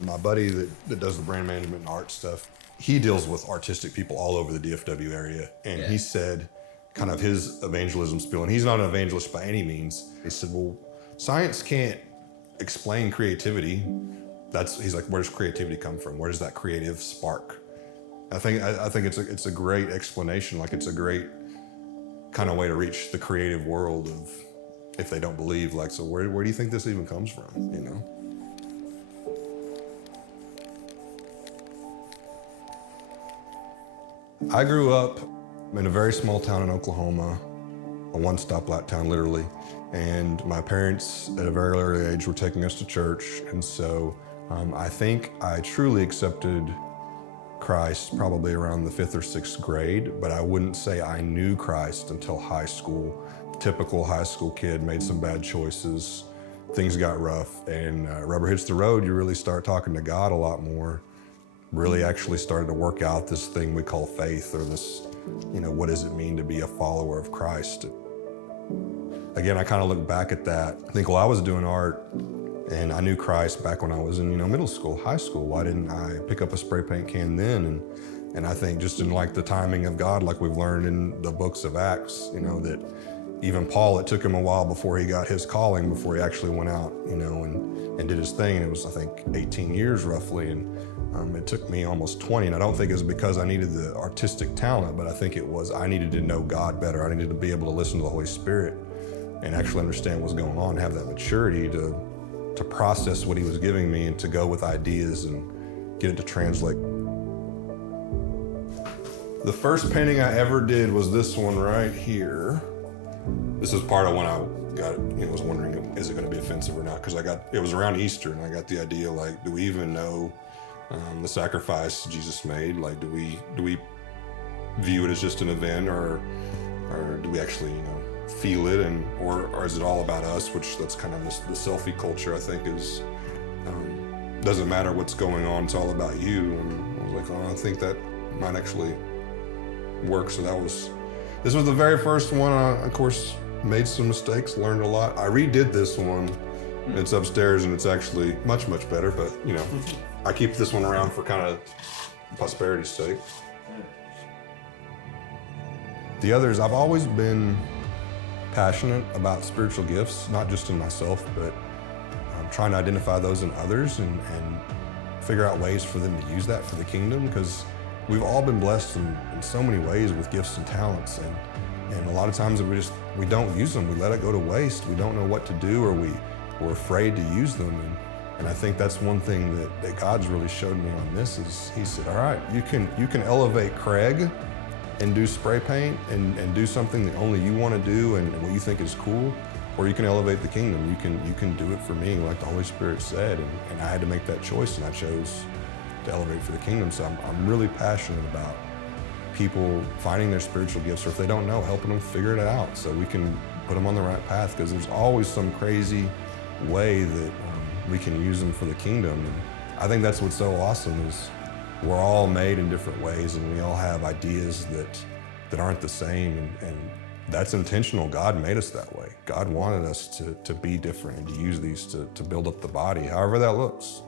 My buddy that does the brand management and art stuff, he deals with artistic people all over the DFW area. And he said, kind of his evangelism spiel, and he's not an evangelist by any means. He said, well, science can't explain creativity. He's like, where does creativity come from? Where does that creative spark? I think it's a great explanation. Like, it's a great kind of way to reach the creative world of, if they don't believe, like, so where do you think this even comes from, you know? I grew up in a very small town in Oklahoma, a one stoplight town, literally. And my parents, at a very early age, were taking us to church. And so I think I truly accepted Christ probably around the 5th or 6th grade, but I wouldn't say I knew Christ until high school. Typical high school kid, made some bad choices, things got rough, and rubber hits the road. You really start talking to God a lot more. Really actually started to work out this thing we call faith, or this, you know, what does it mean to be a follower of Christ? Again, I kind of look back at that. I think, well, I was doing art and I knew Christ back when I was in, middle school, high school. Why didn't I pick up a spray paint can then? And I think just in like the timing of God, like we've learned in the books of Acts, that even Paul, it took him a while before he got his calling, before he actually went out, and did his thing. And it was, I think, 18 years roughly. And it took me almost 20. And I don't think it was because I needed the artistic talent, but I think it was, I needed to know God better. I needed to be able to listen to the Holy Spirit and actually understand what's going on, have that maturity to process what he was giving me and to go with ideas and get it to translate. The first painting I ever did was this one right here. This is part of when I got, was wondering, is it going to be offensive or not? Because it was around Easter, and I got the idea, like, do we even know the sacrifice Jesus made? Like, do we view it as just an event, or do we actually, feel it, or is it all about us? Which that's kind of the selfie culture, I think, is doesn't matter what's going on, it's all about you. And I was like, oh, I think that might actually work. So this was the very first one. I, of course, made some mistakes, learned a lot. I redid this one. It's upstairs, and it's actually much, much better. But I keep this one around for kind of prosperity's sake. The others, I've always been passionate about spiritual gifts, not just in myself, but trying to identify those in others and figure out ways for them to use that for the kingdom, because we've all been blessed in so many ways with gifts and talents, and a lot of times we don't use them. We let it go to waste. We don't know what to do, or we're afraid to use them. And I think that's one thing that God's really showed me on this is, he said, all right, you can elevate Craig and do spray paint and do something that only you want to do and what you think is cool, or you can elevate the kingdom. You can do it for me, like the Holy Spirit said, and I had to make that choice, and I chose to elevate for the kingdom. So I'm really passionate about people finding their spiritual gifts, or if they don't know, helping them figure it out so we can put them on the right path, because there's always some crazy way that we can use them for the kingdom. And I think that's what's so awesome is we're all made in different ways, and we all have ideas that aren't the same, and that's intentional. God made us that way. God wanted us to be different and to use these to build up the body, however that looks.